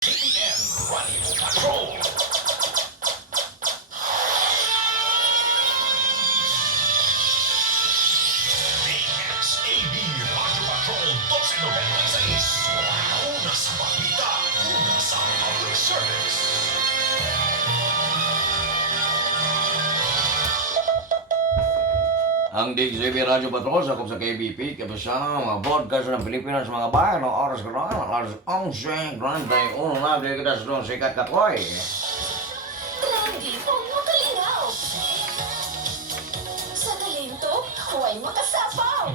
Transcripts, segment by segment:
BN Radio Patrol. BXAB Radio Patrol 1296. Una sa balita, una sa public service. Ang DXAB Radio Patrol sakop sa KBP, kabisana ng mga broadcaster ng Pilipinas sa mga bayan ng oras ko na, alas 11:31 na kita sa doon sikat kakoy. Lagi pong makalinaw. Sa talento, huwag makasapaw.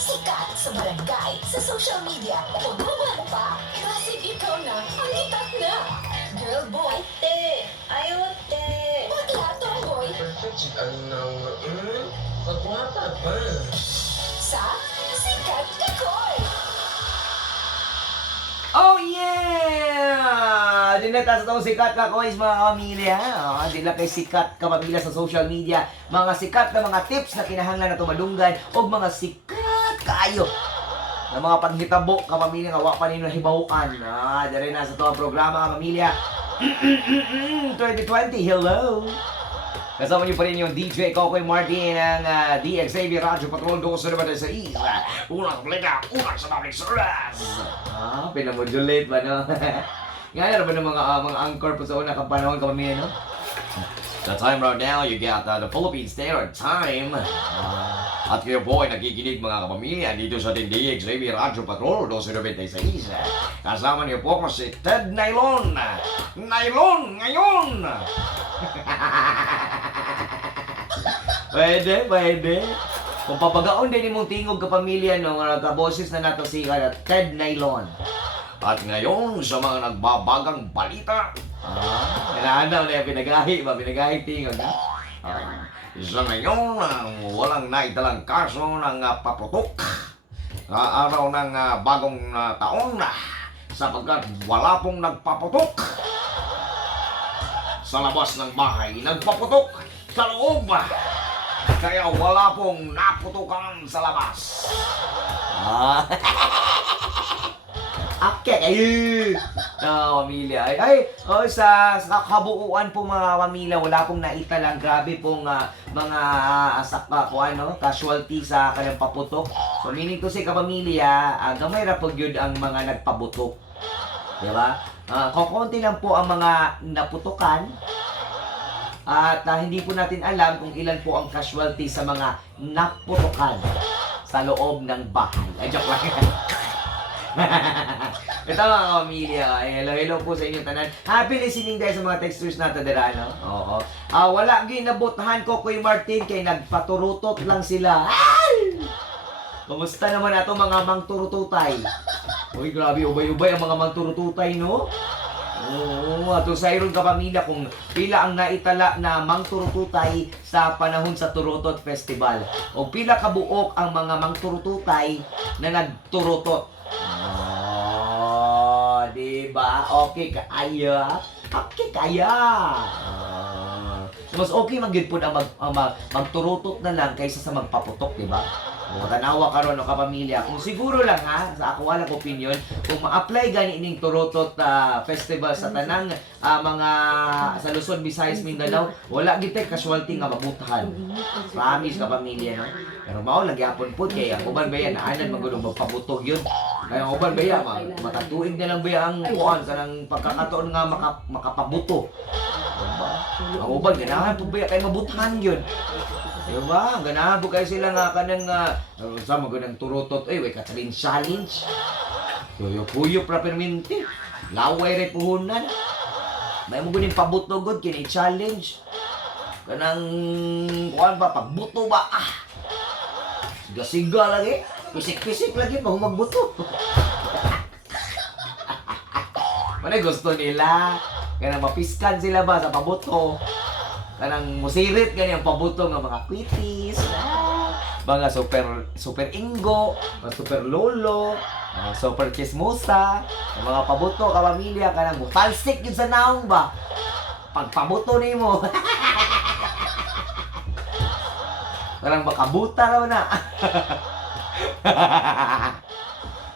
Sikat sa barangay, sa social media, o gumawa pa. Kasi ikaw na ang itak na. Girl, boy, Te, ayaw te. bakla tomboy, Pagwata pa. sa sikat kakoy. Oh yeah! Dinata sa itong sikat kakoy mga pamilya. Di lang kay sikat ka pamilya sa social media. Mga sikat na mga tips na kinahanglan na tumadunggan o mga sikat kayo na mga paghitabo ka pamilya nga wa pa ninyo hibahuan. Dere na sa itong programa ka pamilya. 2020, hello! Kasama niyo pa rin yung DJ Kokoy Martin ng DXAB Radio Patrol 1296. Unang balita, unang sa public service. Pinamodulate ba, no? Ngayon ba ng mga anchor po sa unang kapanahon kami, no? The time right now, you got the Philippine Standard Time. At kayo po ay nakikinig mga kapamilya dito sa ating DXAB Radio Patrol 1296. Kasama niyo po ko si Ted Nailon. Nailon ngayon! Pwede. Kung papagaon din mong tingog ka pamilya no, nagkaboses na nato si Ted Nailon. At ngayon sa mga nagbabagang balita, hinahanap na yung pinagahi tingog. Isa ngayon ang walang naitalang kaso ng paputok araw ng bagong taon sapagkat wala pong nagpaputok sa labas ng bahay, nagpaputok sa loob. Kaya wala pong naputukan sa labas. Okay. Pamilya. Sa kabuuan po mga pamilya, wala pong naitalang grabe pong mga casualty sa kanyang paputok. So meaning to say kapamilya, gamay ra po yun ang mga nagpabutok. Diba? Kukunti lang po ang mga naputukan. At hindi po natin alam kung ilan po ang casualty sa mga naputukan sa loob ng bahay. Ay, joke lang. Ito mga pamilya, hello po sa inyong tanan. Happy listening dahil sa mga textures natin dira, no? Oo. Wala ginabutahan ko Kuya Martin kay nagpaturutot lang sila. Ay! Kumusta naman ato mga mangturututay? Uy, grabe, ubay-ubay ang mga mangturututay, no? Oo, ato sa iron kapamilya kung pila ang naitala na mangturututay sa panahon sa Turutot Festival. O pila kabuok ang mga mangturututay na nagturutot. Diba? Okay kaya? Mas okay magyud po ang magturutot na lang kaysa sa magpaputok, diba? Tanawa karon no kapamilya. Kung siguro lang sa ako walang opinion, kung ma-apply gani ining turutot festival sa tanang mga sa Luzon, Visayas, Mindanao, wala gitay casualty nga mabutahan. Promise kapamilya, no? Pero mao lang gyapon po kay ang uban baya naanan magudong magpabutog yun. Kaya ang uban baya matatuig na lang baya ang kuan kanang pagkakataon nga makapabuto. Diba? Ang uban ganahan po baya kay mabutahan yun. Diba? Ganahan po kayo sila nga kanang sa magandang turutot. Way ka-challenge. Puyo propermente. Laway rin puhunan. May mo guning pabutogod, kini-challenge. Kanang, kuhan ba, pagbuto ba? Siga-siga lagi. Pisik-pisik lagi, pag magbuto. Manay gusto nila. Kanang mapiskan sila ba sa pabuto. Kanang musirit ganyan pabuto nga mga kwitis, mga super ingo, mga super lolo, super chismosa, mga pabuto ka pamilya kanang mutalsik yun sa naong ba pagpabuto nimo. Kanang makabuta raw na.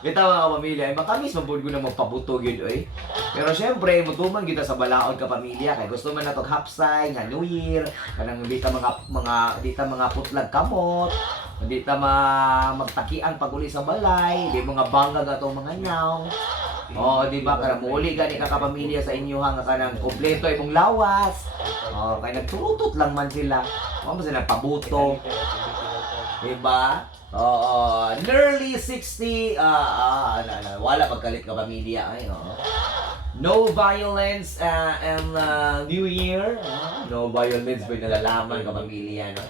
Kita mga pamilya, makamis mabud ko na magpabuto yun, oy. Pero syempre, mutuman kita sa balaod ka pamilya, kay gusto man na tog hapsay, nga New Year, kanang di ta mga putlag kamot, di ta magtakian pag uli sa balay, di mga bangag atong mga nyaw. Oh, di ba kanang muli gani ka kapamilya sa inyo nga kanang kompleto imong lawas. Oh, kay nagturutot lang man sila. Mo sila pabuto. Di ba? Oo, nearly 60, wala pagkalit ka pamilya. Ay, oo. No violence and New Year. No violence ba nalalaman ka pamilya, no?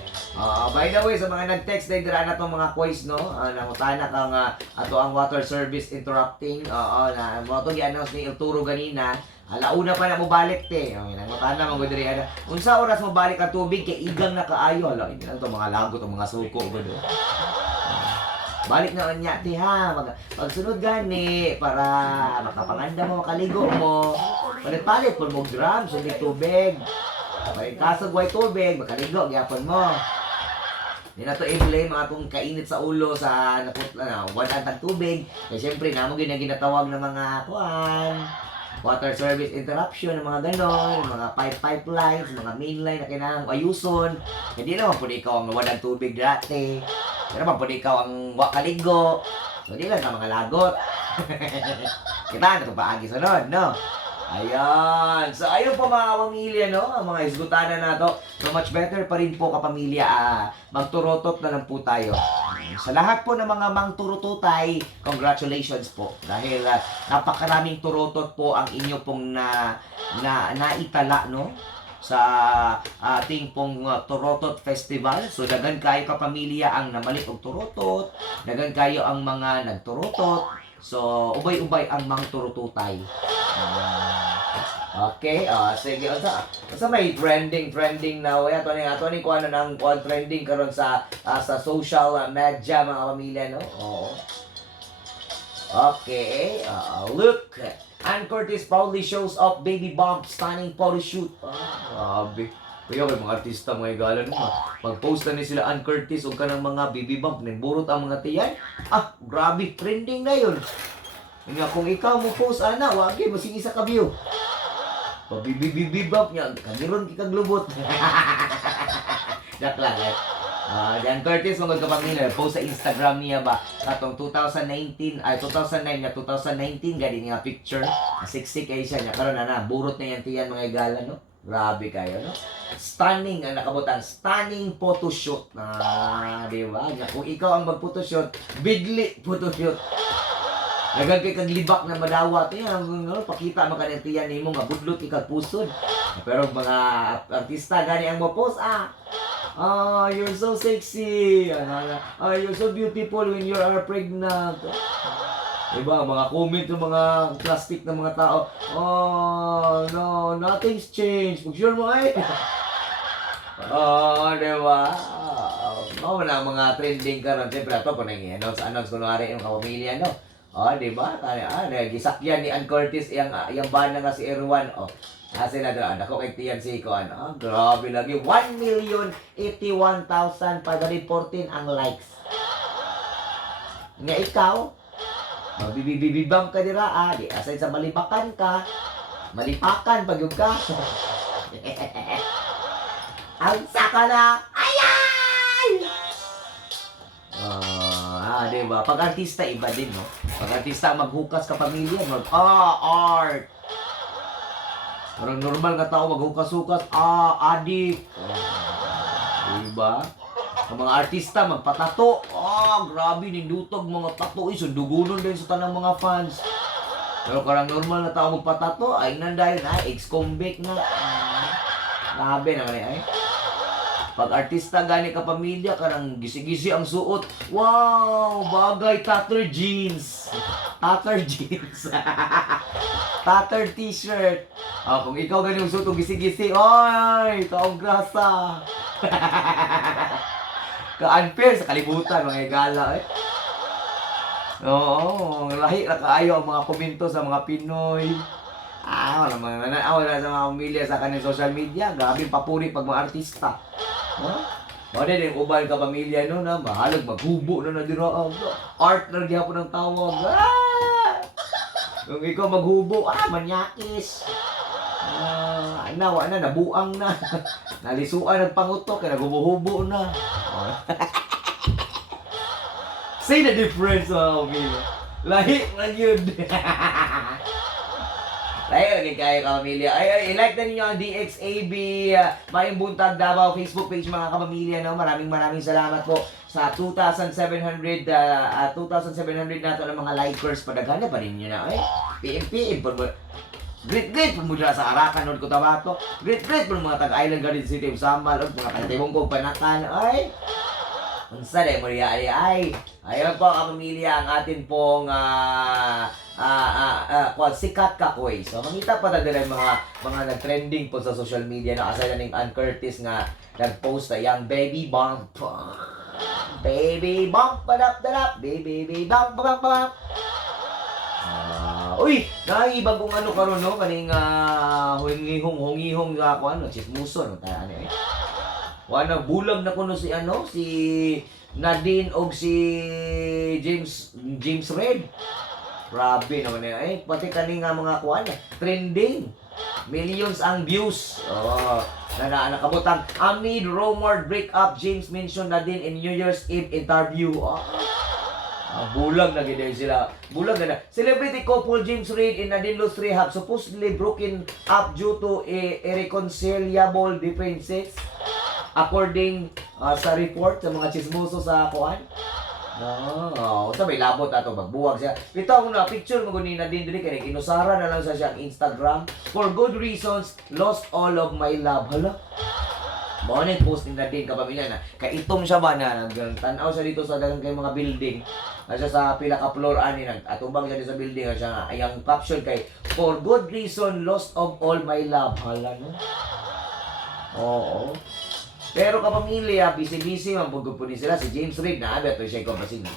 By the way, sa mga nag-text na dira na itong mga quiz, no? Nangutana ka nga ato ang water service interrupting. Na mo to gi-announce ni Ilturo ganina. Alauna pa na mo balik te. Nangutana mo diri ana. Unsa oras mo balik ang tubig kay igang na kaayo. Ala, hindi lang to mga lagot o mga suko gud. Balik na niya ti ha. Pagsunod gani para makapanganda mo makaligo mo. Palit-palit pud mo gram sa tubig. May kasag way tubig makaligo gyapon mo. Di na to i-blame mga itong kainit sa ulo sa walang tubig. Kaya syempre namo ginatawag ng mga water service interruption, mga ganon, mga pipelines, mga mainline na kailangan ayuson. Hindi naman po ikaw ang walang tubig dati. Hindi naman po ikaw ang wakaligo. Hindi lang sa mga lagot. Kita na itong paagi sunod, no? Ayan. So, ayun po mga pamilya, no? Ang mga isgutanan na to. So, much better pa rin po kapamilya. Magturotot na lang po tayo. Sa lahat po ng mga mangturututay, congratulations po. Dahil napakaraming turotot po ang inyo pong naitala, no? Sa ating pong Turotot Festival. So, dagan kayo kapamilya ang namalit og turotot. Dagan kayo ang mga nagturotot. So, ubay-ubay ang mangturututay. Okay, sige. Sa may trending na way ato ni kuan nang trending karon sa social media mga pamilya, no? Oo. Okay, look. Ann Curtis proudly shows off baby bump stunning photo shoot. Grabe. Kaya may mga artista mga igalan mo. Pag-post na ni sila Ann Curtis o kanang mga baby bump, nagburot ang mga tiyan. Grabe, trending na yun. Nga kung ikaw mo post, wag mo sige sa kabyo. Pabibibibibab niya, kagiron kikaglubot. Joke lang, Ann Curtis, mga kapamilya, post sa Instagram niya ba, katong 2019 niya, 2019, gani niya picture, siksik kayo siya niya, karon burot na yan tiyan mga igala, no? Grabe kayo, no? Stunning, ang nakabutan, stunning photoshoot. Di ba? Kung ikaw ang mag-photoshoot, bigli photoshoot. Nagagay kang libak na madawat. Pakita mo kanang tiyan nimo nga budlot ikag pusod. Pero mga artista gani ang mo-post, you're so sexy. You're so beautiful when you are pregnant. Diba, mga comment ng mga plastic ng mga tao. No, nothing's changed. Pag-sure mo diba? Na mga trending karon. Siyempre, ito po nang-announce kunwari yung kapamilya, no? Diba? Gisakyan ni Ann Curtis yung banda nga si Erwan. Sila doon. Ako kay tiyan si Ikoan. Grabe lagi. 1,081,514 ang likes. Nga ikaw, magbibibibam ka dira, di aside sa malipakan ka, malipakan pag yung ka. Ang saka na, ayan! Diba? Pag artista, iba din, no? Pag artista, maghukas ka pamilya, art! Parang normal nga tao, maghukas-hukas, adik! Diba? Ang mga artista, magpatato. Grabe, nindutog mga tato. Sundugunon din sa tanang mga fans. Pero karang normal na tao magpatato, ay nandayon, ex-convict nga. Grabe naman Pag artista gani ka pamilya, karang gisi-gisi ang suot. Wow! Bagay, tatter jeans. Tatter jeans. Tatter t-shirt. Kung ikaw gani ang suot, gisi-gisi, ay, taong grasa. Ka-unfair sa kalibutan, mga igala, Oo, lahi na kaayo ang mga komento sa mga Pinoy. Wala na sa mga pamilya sa kanilang social media. Grabe papuri pag mga artista. Wala din uban ka pamilya no na mahalag maghubo na dira. Art na gyapon ang tawag. Kung ikaw maghubo, manyakis. Wala na, nabuang na. Nalisuan ng pangutok, kaya naghubo-hubo na. Say the difference, pamilya. Lahi na yun. Lahi lagi kayo, kapamilya. Ay, i-like na ninyo ang DXAB, Mayong Buntag Davao Facebook page, mga kapamilya. No? Maraming salamat po sa 2,700 na ito ng mga likers. Padaghan na pa rin nyo na. PM. Great po mula sa Arakan, North Cotabato. Great po mga taga-Island Garden City, Samal, o mga kanatibong kong panatan. Ang sali mo riya ay. Ayun po kapamilya ang atin pong sikat kakoy. So mangita pa na din mga nag-trending po sa social media na aside na ng Ann Curtis nga nag-post na yung baby bump. Baby bump, badap, baby bump, bump. Uy, bagong ano karon no kaning hungihong ako chismuso no tayo Wala bulag na kuno si Nadine og si James Red. Grabe naman pati kani nga mga trending. Millions ang views. Nakabutang amid rumored breakup, James mentioned Nadine in New Year's Eve interview. Bulag na gid sila. Bulag na. Celebrity couple James Reid and Nadine Lustre have supposedly broken up due to irreconcilable differences. According sa report sa mga chismoso sa kuan. May labot ato magbuwag siya. Bitaw na picture mo ni Nadine diri kay inusara na lang sa siyang Instagram for good reasons, lost all of my love. Hala. Mao na post ni Nadine kapamilya na kay itom siya ba na nagtanaw siya dito sa daghang kay mga building. Asa sa pila ka floor ani atubang siya sa building siya ayang caption kay for good reason, lost of all my love. Hala no. Oo. Pero kapamilya, busy-busy, mampugod po din sila. Si James Reid na abe, ito siya ko basig na.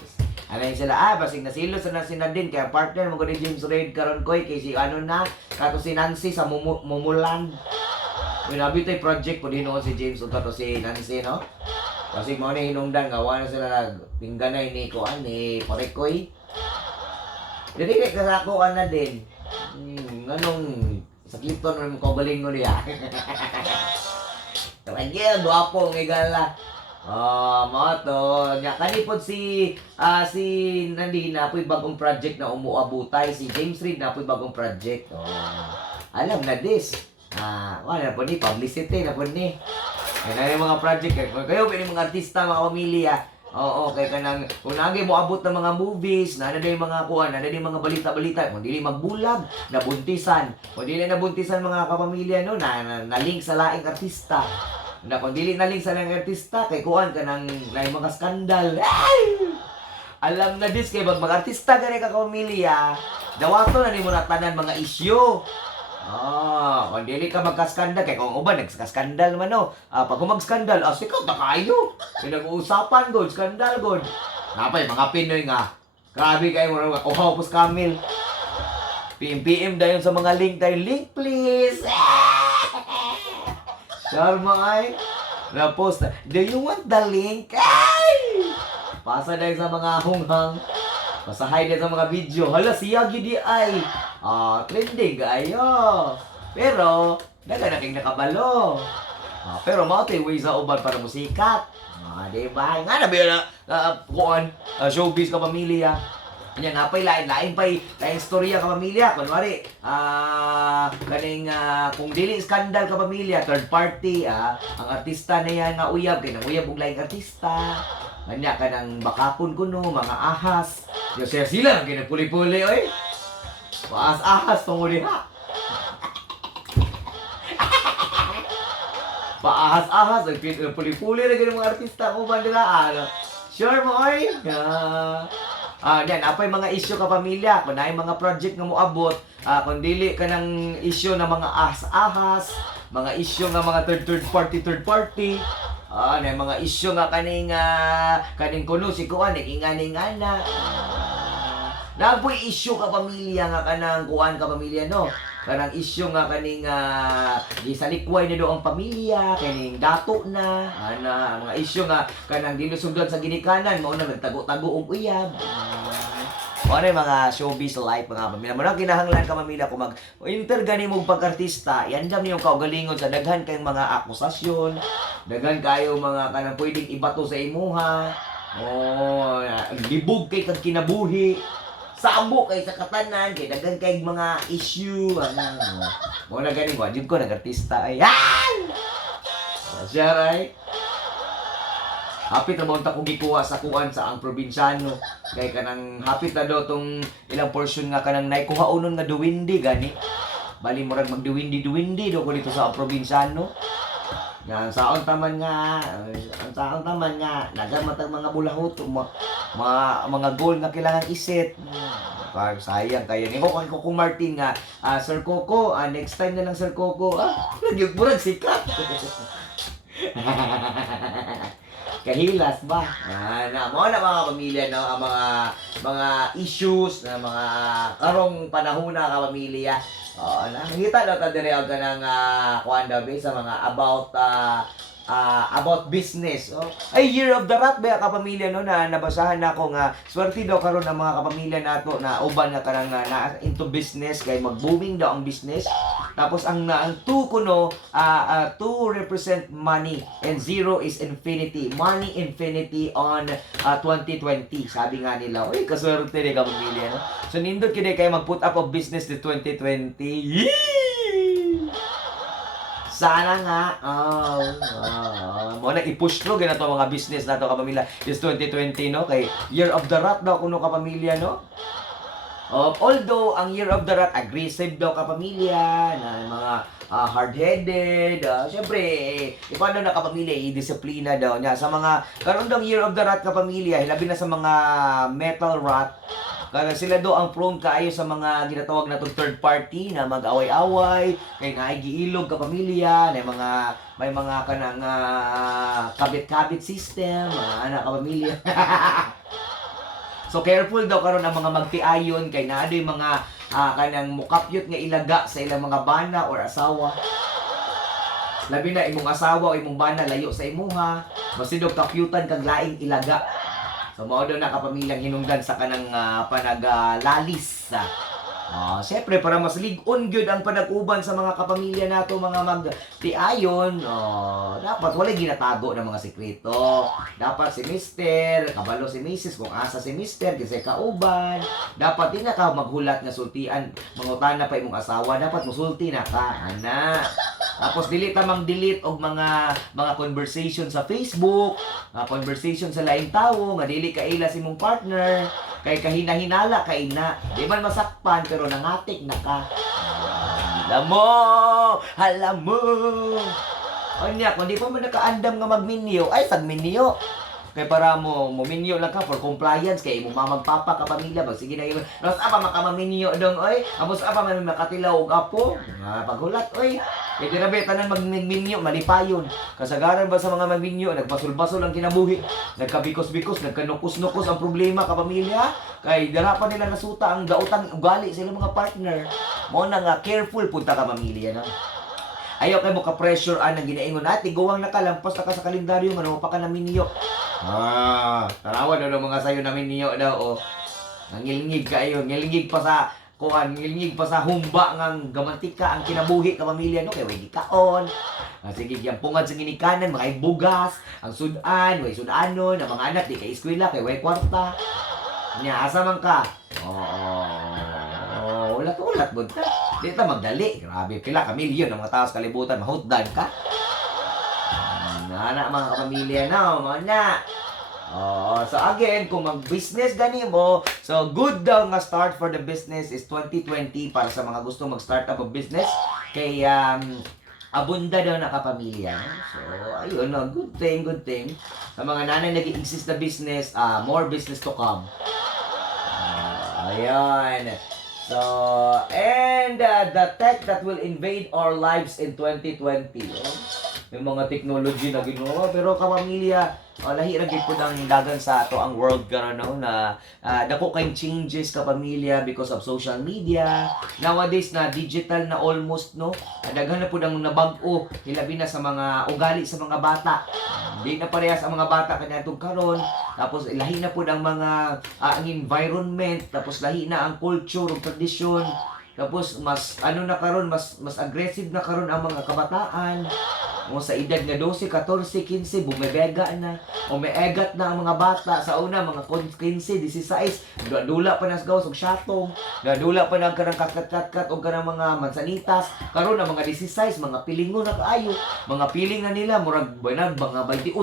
Ano sila, basig na silos na si Nadine. Kaya partner mo ko ni James Reid karon koy kay si kato si Nancy sa Mumulan. Winabi ito project po din si James o kato si Nancy, no? Kasi mo na hinungdan, gawa na sila nagpingganay ni Kuan, ni Parekoy. Dili ka sa ako, din. Anong sakiton mo ko galing mo niya. Kaya guwapo ng igala. Mga to. Kanipod si Nadine na po'y bagong project na umuabutay. Si James Reid na po'y bagong project. Alam na this. Wala po ni publicity na po ni. Kaya yung mga project. Kayo yung mga artista, mga pamilya. Kaya kanang unagi mo abot ng mga movies, na yung mga kuha, na yung mga balita-balita, kung dili magbulag, nabuntisan. Kung dili nabuntisan mga kapamilya, no, na link sa laing artista. Na kung dili na link sa laing artista, kay kuhan ka ng mga skandal. Alam na dis, kay mga artista gani ka kapamilya, dawato na ni mo natanan mga isyu. Kung dili ka magkaskandal, kaya kung uban, nagskaskandal man no. Pag mag-skandal, sikat na kayo. Pinag-uusapan, god, skandal, god. Napay, mga Pinoy nga. Grabe kayo, mga kuhapos kamil. PM dayon sa mga link tayo. Link, please! Sharma ay. Na-post na. Do you want the link? Ay! Pasa dayon sa mga hunghang. Pasahay din sa mga video. Hala, siya gidi ay. Trending kayo. Pero, naking nakabalo. Pero mao way sa uban para musikat. Diba? Nga na ba showbiz ka pamilya. Yan napay lain istorya ka pamilya. Kunwari, kung dili skandal ka pamilya, third party, ang artista na yan nga uyab, kaya nang uyab og laing artista. Kanya ka ng bakapon kuno, mga ahas. Sila ang ginapuli-puli, oy. Paas-ahas tunguli ha. Paahas-ahas, puli-puli na ganyan mga artista ko bandila. Sure mo, oy. Yan, apay mga issue ka pamilya. Kung na mga project nga mo abot, kung dili ka ng issue na mga ahas-ahas, mga issue nga mga third party, na mga issue nga kaning kuno si kuan ingani-ingana. Napoy issue ka pamilya nga kanang kuan ka pamilya no. kanang isyu nga kaning gisalikway na do ang pamilya, kaning dato na, ana mga isyu nga kanang dilusugdan sa ginikanan, mao na nagtago-tago og uyab. Ano yung mga showbiz life mga pamilya. Muna kinahanglan ka mamilya kung mag-enter gani mo pag-artista, yandam niyong kaugalingon sa daghan kayong mga akusasyon, daghan kayo mga kanang pwedeng ibato sa imuha, libog kay kag kinabuhi, sabo kay sa katanan, kay daghan kay mga issue, muna gani mo, ko nag-artista ay, siya right? Hapit na ba kung gikuha sa kuan sa ang probinsyano. Kay kanang hapit na daw tong ilang portion nga kanang naikuha unon nga duwindi gani. Bali mo rag magduwindi-duwindi do ko dito sa ang probinsyano. Nga saon taman nga, nagamatag mga bulahot, mga goal nga kailangan iset. Parang sayang kayo ni Coco Martin nga, Sir Coco, next time na lang Sir Coco. Murag sikat. Kahilas ba? Mo na mga pamilya no, ang mga issues na mga karong panahon na ka pamilya. Nakita daw ta dire og kanang kuan daw sa mga about business. Ay Year of the Rat ba ka pamilya no, na nabasahan nako nga swerte daw karon ang mga kapamilya nato na uban na kanang na into business kay mag-booming daw ang business. Tapos ang 2 kuno 2 represent money and 0 is infinity. Money infinity on 2020. Sabi nga nila, uy kaswerte ni kapamilya no. So nindot kini kay mag-put up of business the 2020. Yee! Sana nga. Mo na i-push through gina to mga business nato kapamilya this 2020 no kay Year of the Rat daw kuno kapamilya no. Although ang Year of the Rat aggressive daw kapamilya na mga hard-headed, syempre paano na kapamilya i-disiplina daw niya sa mga karon daw Year of the Rat kapamilya hilabi na sa mga metal rat. Kaya sila do ang prone kaayo sa mga ginatawag na third party na mag-away-away, kay nga giilog ka pamilya, na may mga kanang kabit-kabit system, anak ka pamilya. So careful daw karon ang mga magtiayon kay naa yung mga kanang mukapyot nga ilaga sa ilang mga bana or asawa. Labi na imong asawa o imong bana layo sa imuha, masidog kapyutan kag laing ilaga. So, mao daw na kapamilyang hinungdan sa kanang panaglalis. Siyempre, para mas ligon gyud ang panag-uban sa mga kapamilya nato mga magtiayon, dapat wala ginatago ng mga sekreto. Dapat si Mister, kabalo si Mrs. kung asa si Mister, kasi kauban. Dapat di na ka maghulat nga sultian, mangutan na pa imong asawa, dapat musulti na ka, ana. Tapos delete delete og mga conversation sa Facebook, conversation sa laing tawo nga dili ka ila si mong partner, kay kahina-hinala kay na. Di man masakpan pero nangatik na ka. Alam mo. Anya, kung di pa man nakaandam nga magminyo, ay tagminyo. Kay para mo minyo lang ka for compliance kay mo mamagpapa ka pamilya bag sige na yun. Nos apa makamaminyo dong oy. Amos apa man makatilaw og apo. Paghulat oy. Kay dirabe tanan magminyo malipayon. Kasagaran ba sa mga magminyo nagbasul-basol ang kinabuhi. Nagkabikos-bikos, nagkanukos-nukos ang problema ka pamilya. Kay dira pa nila nasuta ang daotan ugali sa ilang mga partner. Mo na nga careful punta ka pamilya na. Ayaw kay mo ka-pressure ang ginaingon natin. Guwang nakalampas na ka sa kalendaryo, ano pa ka namin niyo. Tarawa daw mga sayo namin niyo daw. Nangilingig kayo, ngilingig pa sa ngilingig pa sa humba ngang gamantika ang kinabuhi ka pamilya no kay way gikaon. Sige yang pungad sa ginikanan, mga bugas, ang sudan, way sudanon, ang mga anak di kay eskwela kay way kwarta. Nya asa man ka? Ulat-ulat bud ka. Di ta magdali. Grabe, pila ka milyon ang mga tao sa kalibutan, mahutdan ka. Nana mga kapamilya na, mga na. So again, kung mag-business gani mo, so good daw nga start for the business is 2020 para sa mga gusto mag-start up of business. Kay abunda daw na kapamilya. So ayun, good thing. Sa mga nanay nag-exist na business, more business to come. Ayan. So, and the tech that will invade our lives in 2020. may mga technology na ginawa. Pero kapamilya, lahi ra gid pud ang dagan sa ato ang world karon no na dako kay changes kapamilya because of social media. Nowadays na digital na almost no. Daghan na pud ang nabag-o hilabi na sa mga ugali sa mga bata. Di na parehas ang mga bata kaniadtong karon. Tapos lahi na pud ang mga ang environment, tapos lahi na ang culture ug tradisyon. Tapos mas ano na karon, mas aggressive na karon ang mga kabataan. O sa edad nga 12, 14, 15 bumebega na o may egat na ang mga bata sa una mga 15, 16 dula pa nas gawas og syatong, dula pa nang kanang kat og kanang mga mansanitas. Karon ang mga 16 mga pilingon na kaayo, mga piling na nila murag banag mga 28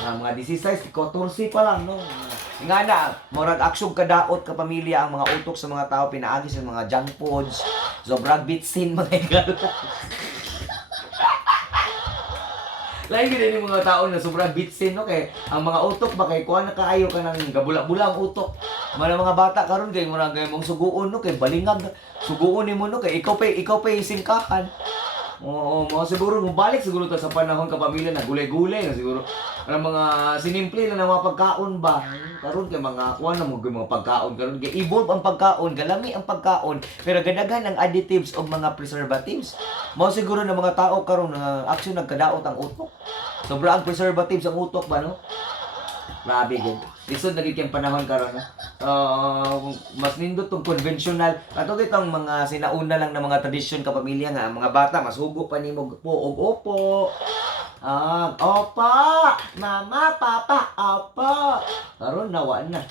na mga 16 14 pa lang no. Nga na, murag aksyon kadaot ka pamilya ang mga utok sa mga tao pinaagi sa mga junk foods, sobrang bitsin mga igalo. Lain gid yung mga tao na sobrang bitsin no kay ang mga utok ba kay kuha na kaayo ka ng gabula-bula ang utok. Mga bata karon kay murag mong suguon no kay balingag. Suguon nimo no kay ikaw pa isingkahan. Oo, siguro balik siguro ta sa panahon ka pamilya na gulay-gulay na siguro. Ang mga sinimple na mga pagkaon ba. Karon kay mga kuha na mga pagkaon karon kay evolve ang pagkaon, galami ang pagkaon, pero gadagan ang additives o mga preservatives. Mao siguro na mga tao karon na aksyon nagkadaot ang utok. Sobra ang preservatives ang utok ba no? Grabe gid. Lisod na gid kay panahon karon no. Mas nindot tong conventional. Ato kitang mga sinauna lang na mga tradisyon ka pamilya nga ang mga bata mas hugo pa nimo po og opo. Opa, mama, papa, opo. Karon nawa na.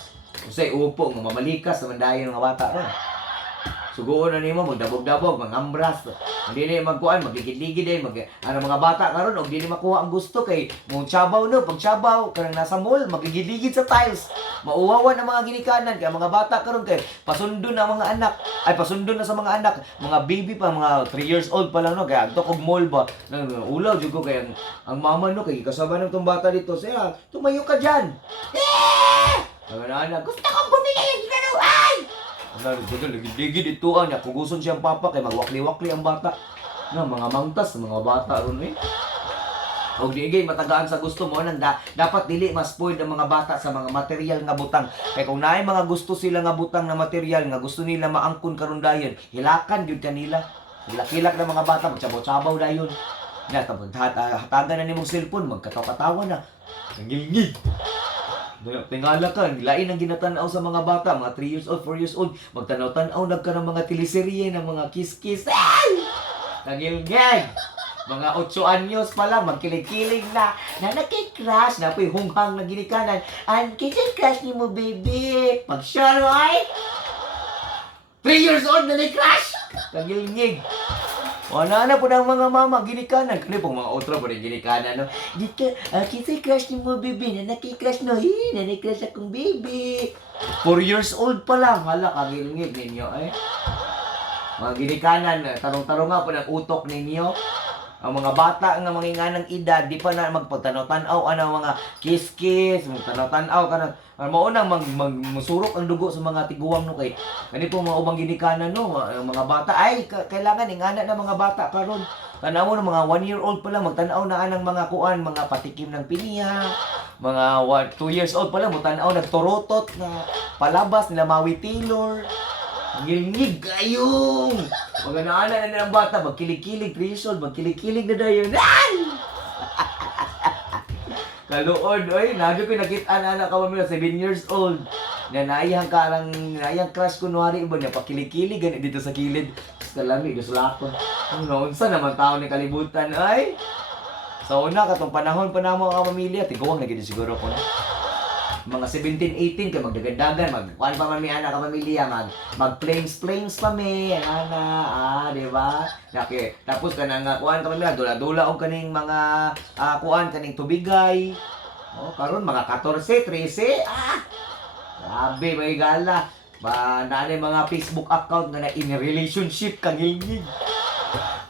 Usay upo nga mamalikas naman dayon mga bata ron. Suguon na nimo magdabog-dabog, mangambras. Hindi na magkuan, magligid-ligid din, ano mga bata karon og dili makuha ang gusto kay mong chabaw no, pag chabaw kanang nasa mall, magligid-ligid sa tiles. Mauwawan ang mga ginikanan kay mga bata karon kay pasundo na mga anak. Ay pasundo na sa mga anak, mga baby pa mga 3 years old pa lang no, kay adto kog mall ba. Ulaw jud ko kay ang mama no kay kasama ng tong bata dito, siya, tumayo ka diyan. Ang anak, gusto kong bumili ng ginano. Ay! Ligid ito niya kung gusto siyang papa kay magwakli-wakli ang bata na mga mangtas mga bata ron og diigay matagaan sa gusto mo nang dapat dili ma-spoil ang mga bata sa mga material nga butang kay kung naay mga gusto sila nga butang na material nga gusto nila maangkon karon dayon hilakan gyud kanila hilak-hilak na mga bata magsabaw-sabaw dayon na tapos hatagan na nimong cellphone magkatawa-tawa na ngilngig. Tingala ka, lain ang ginatanaw sa mga bata, mga 3 years old, 4 years old, magtanaw-tanaw nagka ng mga teleserye ng mga kiss-kiss. Ay! Nagilgag! Mga 8 anyos pa lang, magkilig-kilig na nakikrush, na po'y hunghang na ginikanan. Ang kinikrush ni mo, baby. Pag-share, ay! 3 years old na ni-crush! Nagilgig! Wala na po ng mga mama, ginikanan. Kani pong mga otro po rin ginikanan, no? Dito, kisa'y crush ni mo, baby. Na nakikrush, no? Na nakikrush akong baby. 4 years old pa lang. Hala, kagilingig ninyo, eh. Mga ginikanan, tarong-tarong nga po ng utok ninyo. Ang mga bata nga mga inganang edad, di pa na magpagtanaw-tanaw, mga kiss-kiss, magtanaw-tanaw ka na. Maunang musurok ang dugo sa mga tiguang no kay. Kani po mga ubang ginikanan no, mga bata ay kailangan ingana na mga bata karon. Tanaw ng mga 1-year-old pa lang magtanaw na anang mga kuan, mga patikim ng piniya. Mga 2 years old pa lang mutanaw nagtorotot na palabas nila Maui Taylor. Ngilngig kayong! Maganaana na ng bata, magkilig-kilig, 3 years old, magkilig-kilig na dayon. Kaluod, oy, nado ko nakita na anak ka 7 years old. Na naiyang crush kunwari iba niya, pakilig-kilig, ganit dito sa kilid. Kalami, guslakon. Unsa naman tao ni kalibutan, ay? Sa una, katong panahon pa na mo ang pamilya, tiguang na gito siguro ko na. Mga 17, 18 kay magdagandagan, magkuan pa mami anak ka pamilya, mag-planes pa mi, di ba? Tapos kanang kuan ka pamilya, dula-dula og kaning mga kuan kaning tubigay. Karon mga 14, 13, grabe may gala. Naanay mga Facebook account na in relationship kang hingig.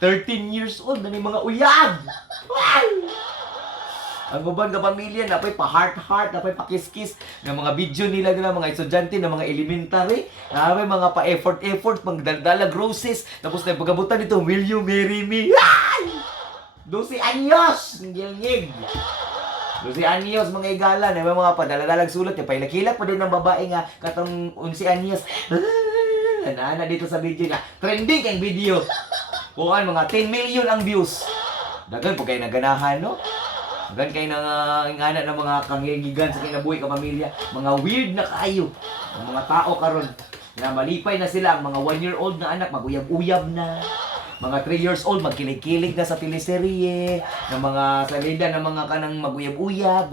13 years old na mga uyag. Ang uban ka pamilya na pa-heart-heart, na pa-kiss-kiss ng mga video nila mga estudyante ng mga elementary, na mga pa-effort, pang dalag roses, tapos na pagkabutan nito, will you marry me? Ay! 12 anyos! Ngilngig! 12 anyos mga igala na may mga padaladalag sulat pailakilak pa doon ng babae nga katong 11 anyos. Ana dito sa video nga trending kang video. Kuan mga 10 million ang views. Dagan po kayo naganahan no. Dagan kayo nang ingana ng mga kanggigigan sa kinabuhi ka pamilya. Mga weird na kayo. Ang mga tao karon na malipay na sila ang mga 1-year-old na anak maguyab-uyab na. Mga 3 years old, magkilig-kilig na sa teleserye, ng mga salida ng mga kanang maguyab-uyab.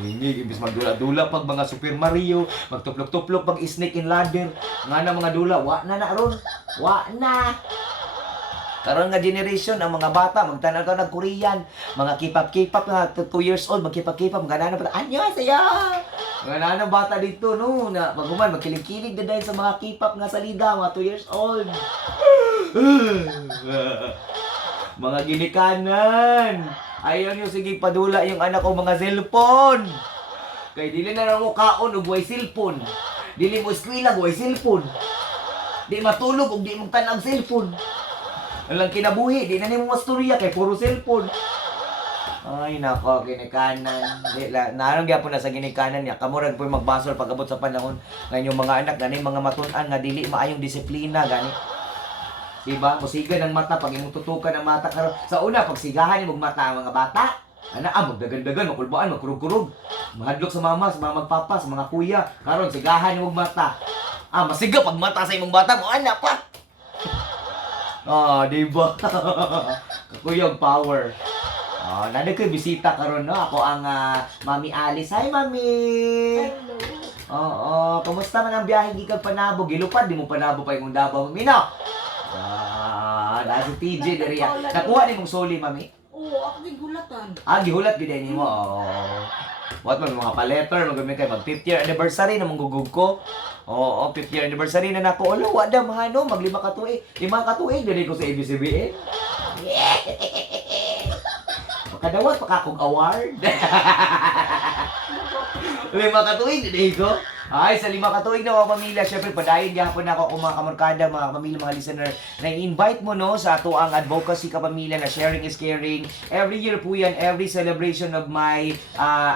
Hindi, imbis magdula-dula pag mga Super Mario, magtuplok-tuplok pag snake and ladder. Nga na mga dula, wa na ron. Wa na. Karon nga generation, ang mga bata, magtanaw ka ng Korean. Mga K-pop na 2 years old, mag-K-pop, gana na pala, anyo, saya! Gana na bata dito, no? Na, pag magkilig-kilig na dahil sa mga K-pop nga salida, mga 2 years old. Mga ginikanan. Ayaw nyo sige padula yung anak ko mga cellphone. Kay dili na lang mo kaon ug way cellphone. Dili mo eskwela way cellphone. Di matulog ug di mo tanang cellphone. Walang kinabuhi, di na nimo masturya kay puro cellphone. Ay nako, ginikanan. Di la naron gyapon na sa ginikanan niya. Kamurag po magbasol pag-abot sa panahon nga yung mga anak gani mga matun-an nga dili maayong disiplina gani. Diba? Musiga ng mata pag imong tutukan ang mata karon. Sa una pagsigahan imong mata ang mga bata. Ana magdagan-dagan, makulbaan, magkurug-kurug. Mahadlok sa mama, sa mga magpapa, sa mga kuya. Karon sigahan imong mata. Masiga pag mata sa imong bata mo ana pa. Diba? Kakuyog power. Nada ko'y bisita karon no. Ako ang Mami Alice. Hi, Mami. Hello. Kumusta man ang biyahe gikan Panabo? Gilupad di mo Panabo pa imong Davao, Mami no? Dahil si TJ diri. Nakuha ni mong soli, Mami? Oo, ako din gulatan. Gihulat gid ni mo. What man mga pa-letter, magami kay mag 5th year anniversary na manggugug ko. 5th year anniversary na nako. Ulo, wada mahano, mag 5 ka tuig. 5 ka tuig diri ko sa ABS-CBN. Kadawat pa ka kog award. 5 ka tuig diri ko. Ay, sa 5 ka tuig na mga pamilya, syempre padayon gyapon ako kung mga kamorkada, mga pamilya, mga listener, na invite mo no sa ato ang advocacy ka pamilya na sharing is caring. Every year po yan, every celebration of my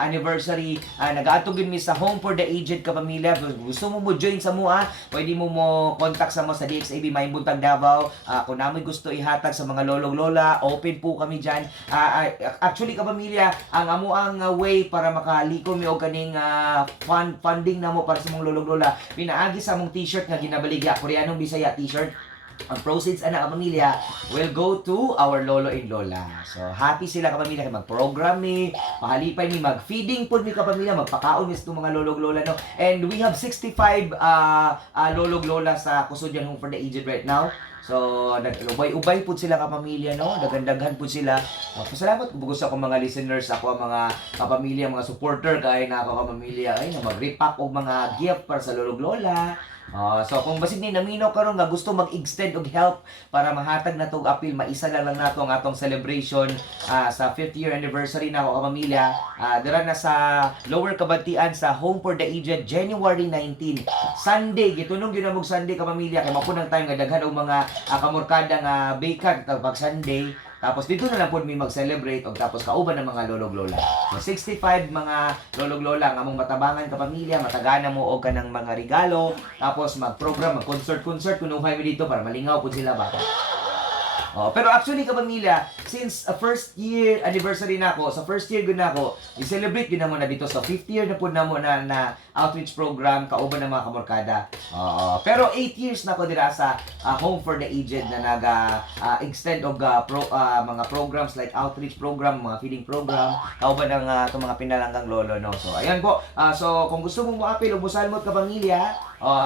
anniversary, nag-aatugin mi sa Home for the Aged ka pamilya. Gusto mo join sa mua, pwede mo contact sa mo sa DXAB Maimbuntag Davao. Kung namoy gusto ihatag sa mga lolong lola, open po kami dyan. Actually ka pamilya, ang amo ang way para makaliko mi og kaning funding na mo para sa mong lolong lola. Pinaagi sa mong t-shirt nga ginabaligya, Koreanong Bisaya t-shirt. Ang proceeds ana ka pamilya will go to our lolo and lola. So happy sila ka pamilya kay mag-program mi, pahalipay mi, mag-feeding pud mi ka pamilya, magpakaon mi sa mga lolong lola no. And we have 65 lolong lola sa Kusudyan Home for the Aged right now. So, ubay-ubay po sila kapamilya, no? Dagandaghan po sila. Pasalamat po gusto ako mga listeners, ako ang mga kapamilya, mga supporter, kaya na ako kapamilya, ay, na mag-repack o mga gift para sa lolong lola. So kung basig ni naminaw karon nga gusto mag-extend og help para mahatag na tong appeal, maisa lang nato ang atong celebration sa 5th year anniversary na ako kapamilya. Dira na sa Lower Kabatian sa Home for the Aged, January 19. Sunday, gitunog yun ang Sunday kapamilya kay mapunang time nga daghan og mga kamorkada nga vacant pag Sunday. Tapos dito na lang po may mag-celebrate o tapos kauban ng mga lolog lola. So 65 mga lolog lola nga mong matabangan ka pamilya, matagana mo og kanang mga regalo, tapos mag-program, mag-concert kunuhay mo dito para malingaw po sila ba. Pero actually ka pamilya, since first year anniversary na ako, sa first year gud na ako, i-celebrate din namo na dito sa 5th year na po namo na outreach program kauban ng mga kamorkada. Pero 8 years na ako dira sa Home for the Aged na naga-extend og mga programs like outreach program, mga feeding program, kauban ng itong mga pinalanggang lolo no. So ayan po. So kung gusto mo mo-appeal o musalmot ka pamilya,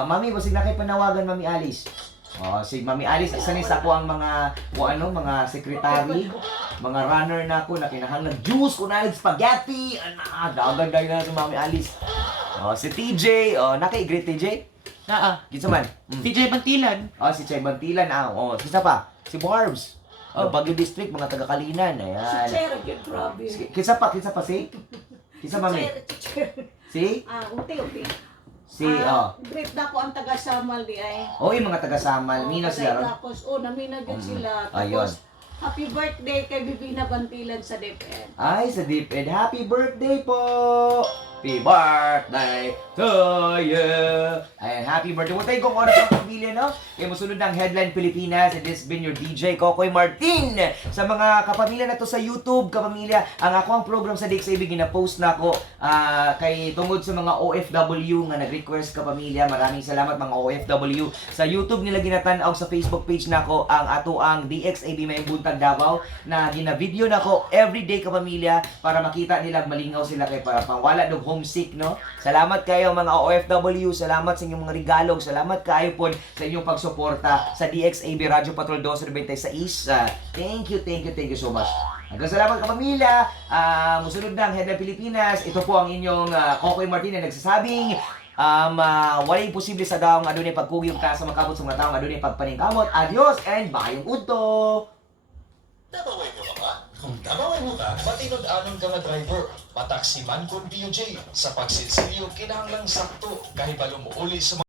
mami, basig na kay panawagan Mami Alice. Si Mami Alice, isa ni sa ko ang mga mga secretary, mga runner na ako na kinahanglan juice, kunang spaghetti, dagan na si Mami Alice. Si TJ, naka-greet TJ? Gitsa man. TJ Bantilan. Si Chay Bantilan, sisa pa? Si Barbs. Baguio District, mga taga-Kalinan. Ayan. Si Cherry, grabe. Kinsa pa si? Kinsa Mami? Si? Unti-unti. Great na ko ang taga-Samal di ay. Yung mga taga-Samal, minaw sila ron. Tapos, naminag yun sila. Ayun. Tapos, Happy birthday kay Bibina Bantilan sa DepEd. Ay, sa DepEd, happy birthday po! Happy birthday to you! Ayan, happy birthday. Huwag tayong kung oras ang pamilya, no? Kaya musunod ng Headline Pilipinas. And this has been your DJ, Kokoy Martin. Sa mga kapamilya na to sa YouTube, kapamilya, ang ako ang program sa DXAB, gina-post na ako kay tungod sa mga OFW nga nag-request kapamilya. Maraming salamat mga OFW. Sa YouTube nila ginatanaw, sa Facebook page na ako, ang ato ang DXAB may buntag Davao na gina-video na ako everyday kapamilya para makita nila malingaw sila kay para pangwala dog homesick, no? Salamat kayo mga OFW, salamat sa inyong mga regalog, salamat kayo po sa inyong pagsuporta sa DXAB Radyo Patrol 296. Thank you so much. Hanggang salamat kapamilya. Musunod na ang Headline Pilipinas. Ito po ang inyong Kokoy Martin na nagsasabing walay imposible sa daong adunay pagkugyong ka sa makabot sa mga taong adunay pagpaningkamot. Adios and bayong udto! Dabaway mo ka? Kung dabaway mo ka, matinod-anon ka nga driver. Mataksiman kon PUJ. Sa pagsilsilyo, kinahanglang sakto. Kahibalo mo uli sa